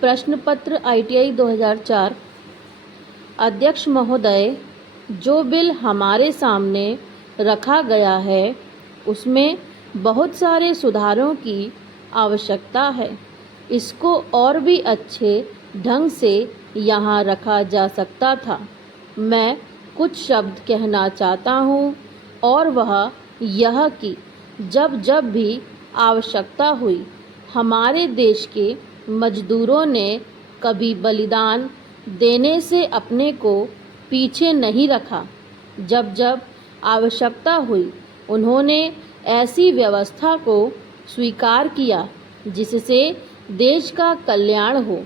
प्रश्न पत्र ITI 2004। अध्यक्ष महोदय, जो बिल हमारे सामने रखा गया है उसमें बहुत सारे सुधारों की आवश्यकता है। इसको और भी अच्छे ढंग से यहाँ रखा जा सकता था। मैं कुछ शब्द कहना चाहता हूँ और वह यह कि जब जब भी आवश्यकता हुई हमारे देश के मजदूरों ने कभी बलिदान देने से अपने को पीछे नहीं रखा। जब जब आवश्यकता हुई उन्होंने ऐसी व्यवस्था को स्वीकार किया जिससे देश का कल्याण हो।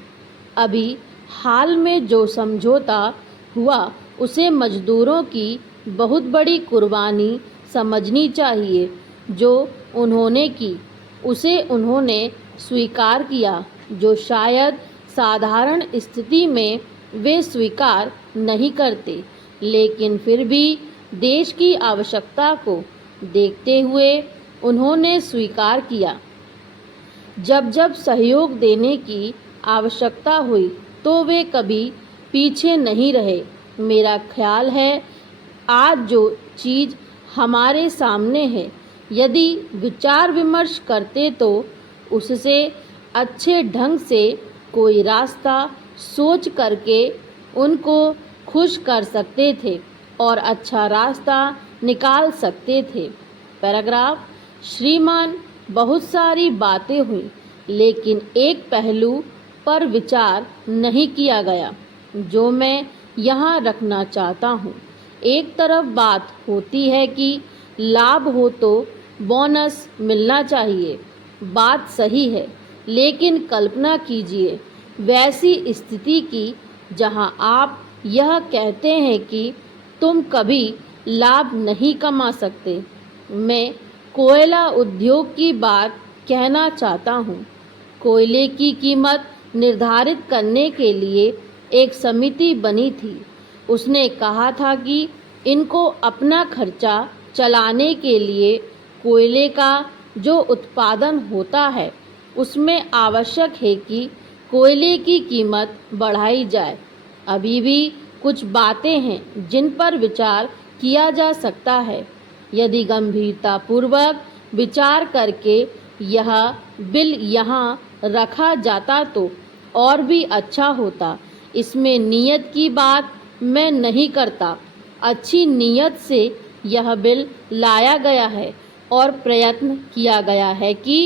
अभी हाल में जो समझौता हुआ उसे मजदूरों की बहुत बड़ी कुर्बानी समझनी चाहिए। जो उन्होंने की उसे उन्होंने स्वीकार किया, जो शायद साधारण स्थिति में वे स्वीकार नहीं करते, लेकिन फिर भी देश की आवश्यकता को देखते हुए उन्होंने स्वीकार किया। जब जब सहयोग देने की आवश्यकता हुई तो वे कभी पीछे नहीं रहे। मेरा ख्याल है आज जो चीज़ हमारे सामने है, यदि विचार विमर्श करते तो उससे अच्छे ढंग से कोई रास्ता सोच करके उनको खुश कर सकते थे और अच्छा रास्ता निकाल सकते थे। पैराग्राफ। श्रीमान, बहुत सारी बातें हुई लेकिन एक पहलू पर विचार नहीं किया गया जो मैं यहाँ रखना चाहता हूँ। एक तरफ बात होती है कि लाभ हो तो बोनस मिलना चाहिए। बात सही है, लेकिन कल्पना कीजिए वैसी स्थिति की जहाँ आप यह कहते हैं कि तुम कभी लाभ नहीं कमा सकते। मैं कोयला उद्योग की बात कहना चाहता हूँ। कोयले की कीमत निर्धारित करने के लिए एक समिति बनी थी। उसने कहा था कि इनको अपना खर्चा चलाने के लिए कोयले का जो उत्पादन होता है उसमें आवश्यक है कि कोयले की कीमत बढ़ाई जाए। अभी भी कुछ बातें हैं जिन पर विचार किया जा सकता है। यदि गंभीरतापूर्वक विचार करके यह बिल यहाँ रखा जाता तो और भी अच्छा होता। इसमें नीयत की बात मैं नहीं करता। अच्छी नीयत से यह बिल लाया गया है और प्रयत्न किया गया है कि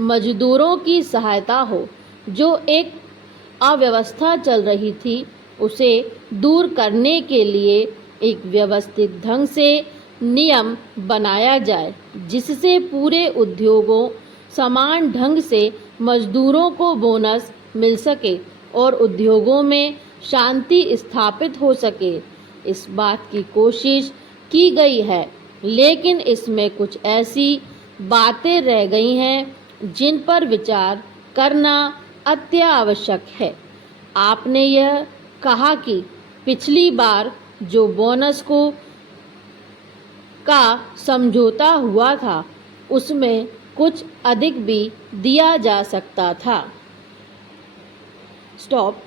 मजदूरों की सहायता हो। जो एक अव्यवस्था चल रही थी उसे दूर करने के लिए एक व्यवस्थित ढंग से नियम बनाया जाए जिससे पूरे उद्योगों समान ढंग से मजदूरों को बोनस मिल सके और उद्योगों में शांति स्थापित हो सके। इस बात की कोशिश की गई है, लेकिन इसमें कुछ ऐसी बातें रह गई हैं जिन पर विचार करना अत्यावश्यक है। आपने यह कहा कि पिछली बार जो बोनस का समझौता हुआ था उसमें कुछ अधिक भी दिया जा सकता था। स्टॉप।